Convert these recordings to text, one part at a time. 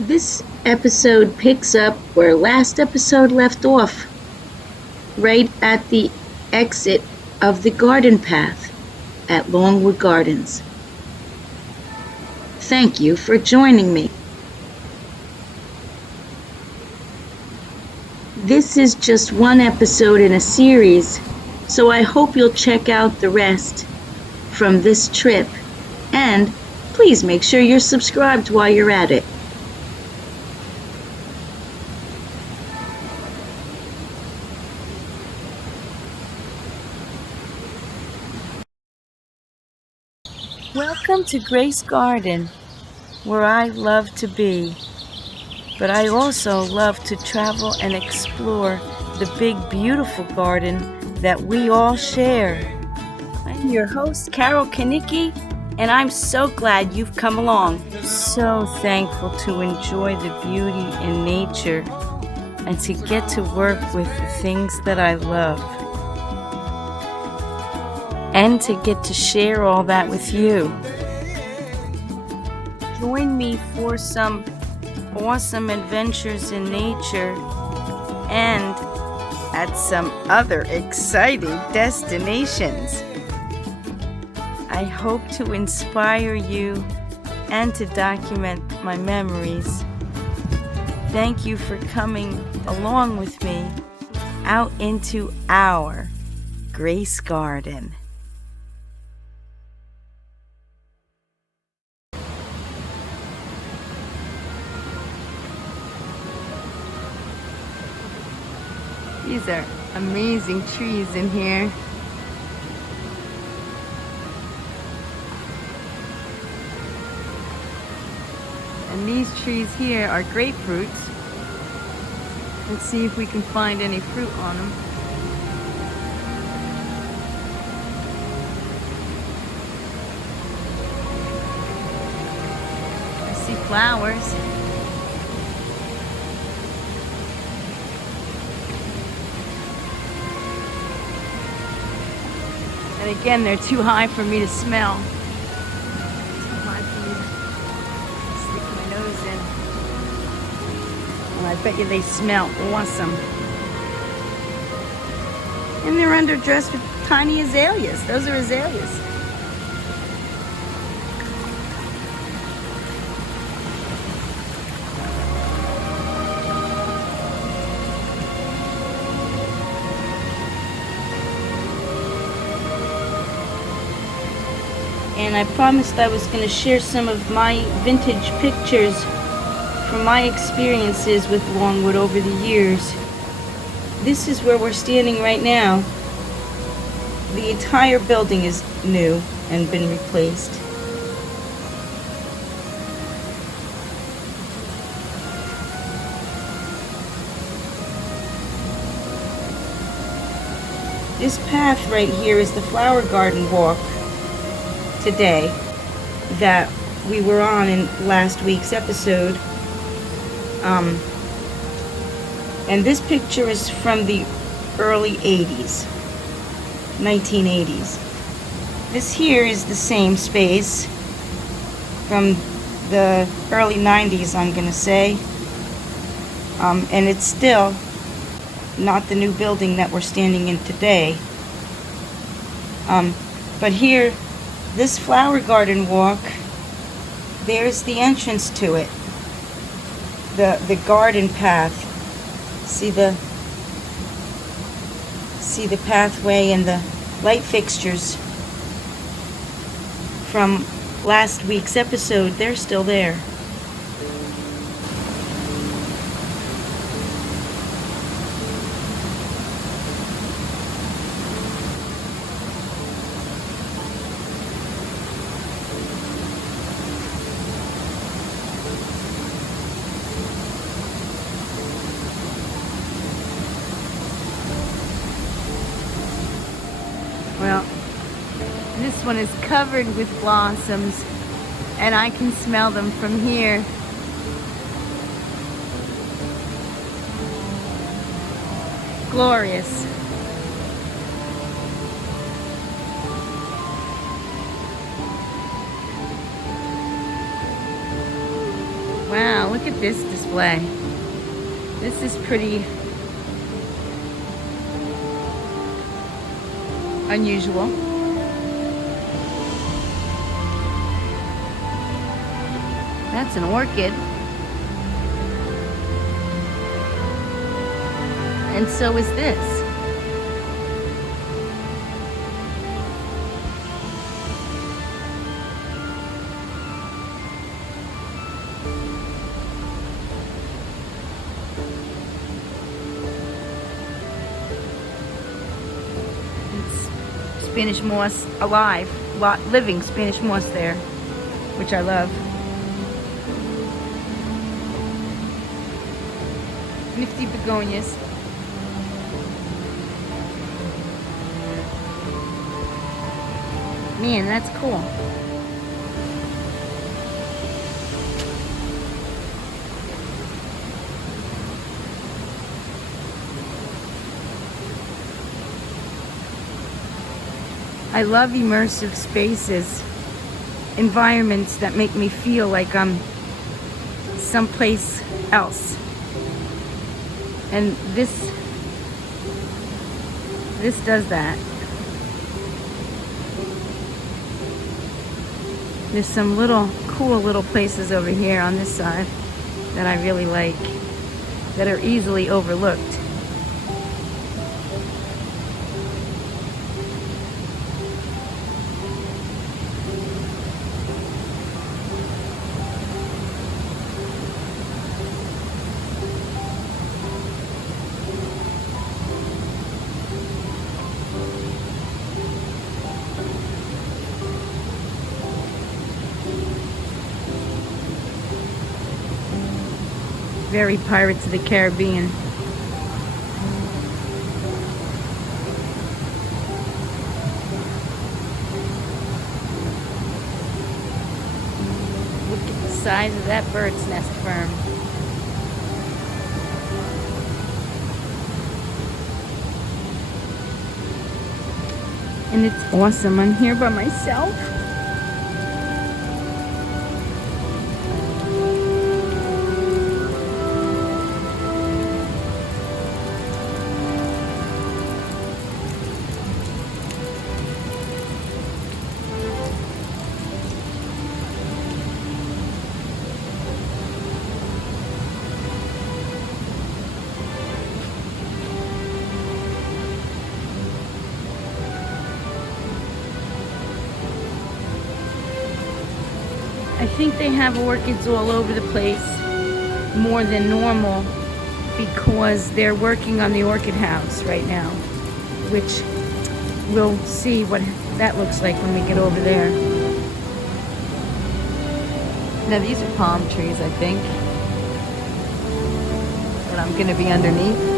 This episode picks up where last episode left off, right at the exit of the garden path at Longwood Gardens. Thank you for joining me. This is just one episode in a series, so I hope you'll check out the rest from this trip, and please make sure you're subscribed while you're at it. Welcome to Grace Garden, where I love to be, but I also love to travel and explore the big, beautiful garden that we all share. I'm your host, Carol Kanicki, and I'm so glad you've come along. So thankful to enjoy the beauty in nature and to get to work with the things that I love. And to get to share all that with you. Join me for some awesome adventures in nature and at some other exciting destinations. I hope to inspire you and to document my memories. Thank you for coming along with me out into our Grace Garden. These are amazing trees in here. And these trees here are grapefruits. Let's see if we can find any fruit on them. I see flowers. And again, they're too high for me to smell. Too high for me to stick my nose in. Well, I bet you they smell awesome. And they're underdressed with tiny azaleas. Those are azaleas. And I promised I was going to share some of my vintage pictures from my experiences with Longwood over the years. This is where we're standing right now. The entire building is new and been replaced. This path right here is the flower garden walk today that we were on in last week's episode. And this picture is from the early 80s, 1980s. This here is the same space from the early 90s, I'm gonna say. And it's still not the new building that we're standing in today. But here, this flower garden walk, there's the entrance to it. The garden path. See the pathway and the light fixtures from last week's episode. They're still there. Well, this one is covered with blossoms, and I can smell them from here. Glorious. Wow, look at this display. This is pretty unusual. That's an orchid. And so is this. Spanish moss alive, living Spanish moss there, which I love. Nifty begonias. Man, that's cool. I love immersive spaces, environments that make me feel like I'm someplace else. And this does that. There's some cool little places over here on this side that I really like, that are easily overlooked. Very Pirates of the Caribbean. Look at the size of that bird's nest firm. And it's awesome. I'm here by myself. I think they have orchids all over the place, more than normal, because they're working on the orchid house right now, which we'll see what that looks like when we get over there. Now these are palm trees, I think, that I'm going to be underneath.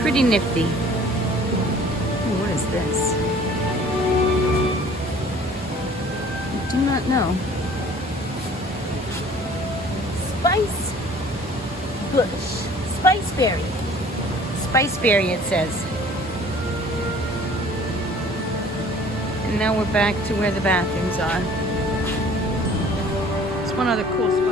Pretty nifty. Ooh, what is this? I do not know. Spice bush. Spiceberry. Spiceberry, it says. And now we're back to where the bathrooms are. It's one other cool spot.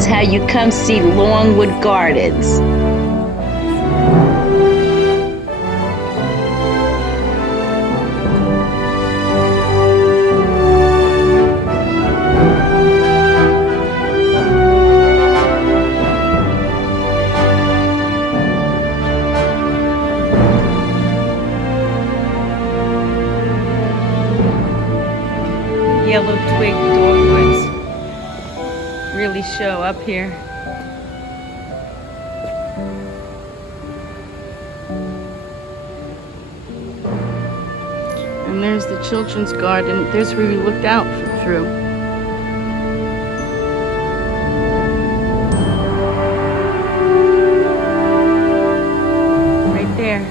is how you come see Longwood Gardens. Yellow twig dogwoods really show up here. And there's the children's garden. There's where we looked out through. Right there.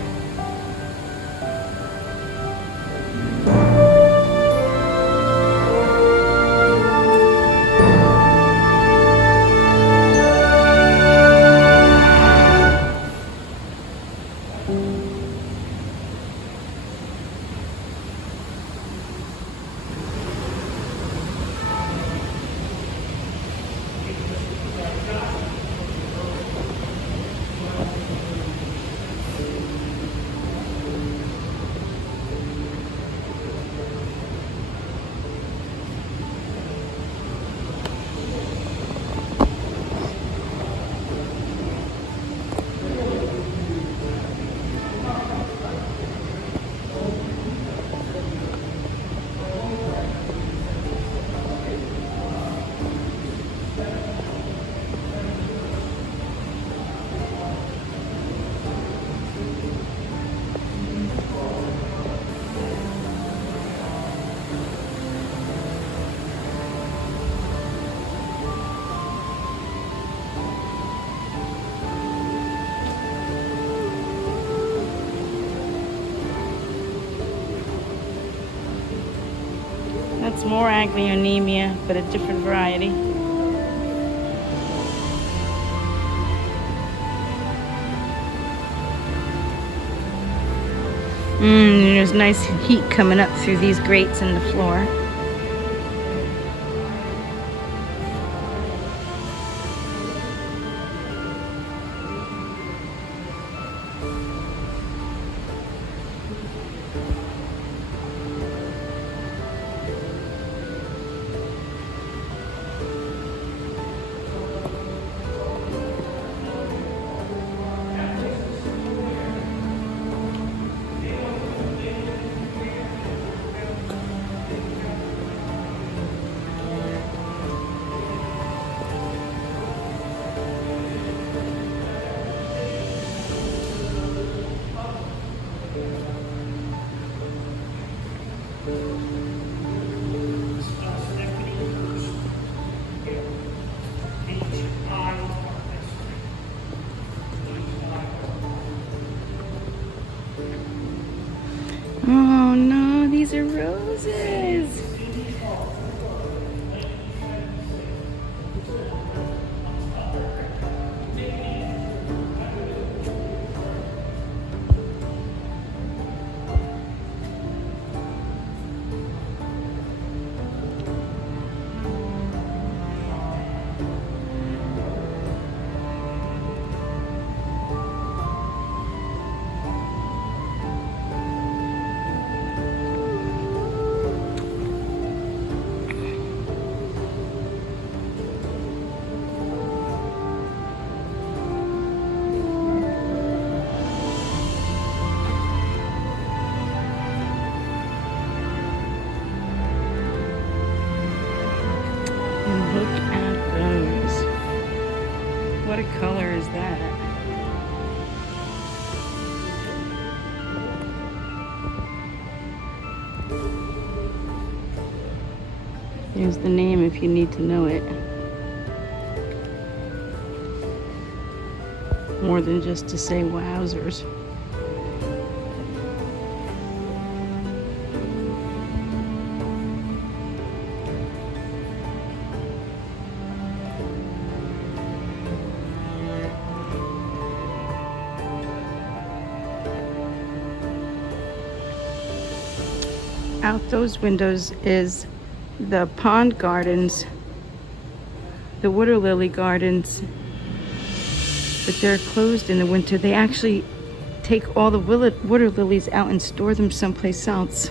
That's more aglaonemia, but a different variety. There's nice heat coming up through these grates in the floor. Oh no, these are roses. Look at those. What a color is that? Here's the name if you need to know it. More than just to say wowzers. Out those windows is the pond gardens the water lily gardens, but they're closed in the winter. They actually take all the water lilies out and store them someplace else,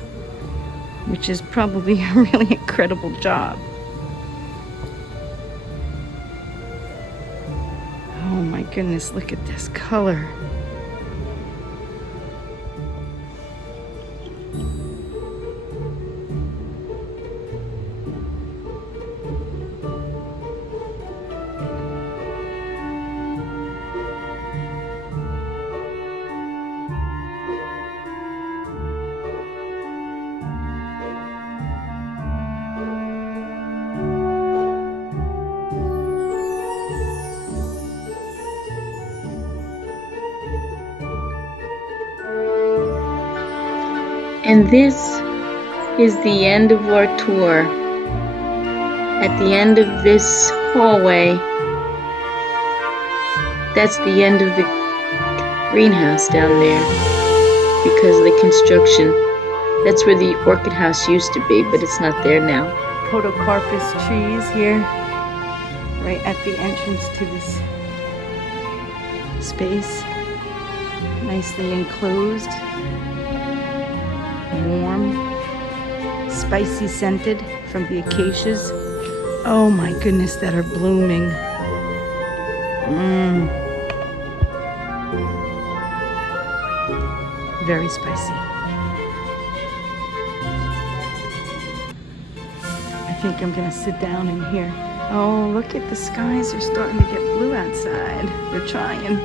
which is probably a really incredible job. Oh my goodness, look at this color. And this is the end of our tour. At the end of this hallway, that's the end of the greenhouse down there, because of the construction. That's where the orchid house used to be, but it's not there now. Podocarpus trees here, right at the entrance to this space. Nicely enclosed. Warm, spicy scented from the acacias. Oh my goodness, that are blooming. Very spicy. I think I'm gonna sit down in here. Oh, look at the skies are starting to get blue outside. They're trying.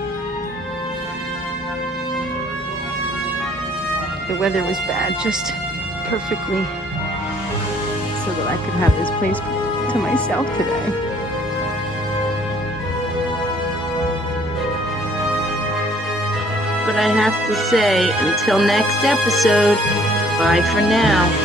The weather was bad, just perfectly, so that I could have this place to myself today. But I have to say, until next episode, bye for now.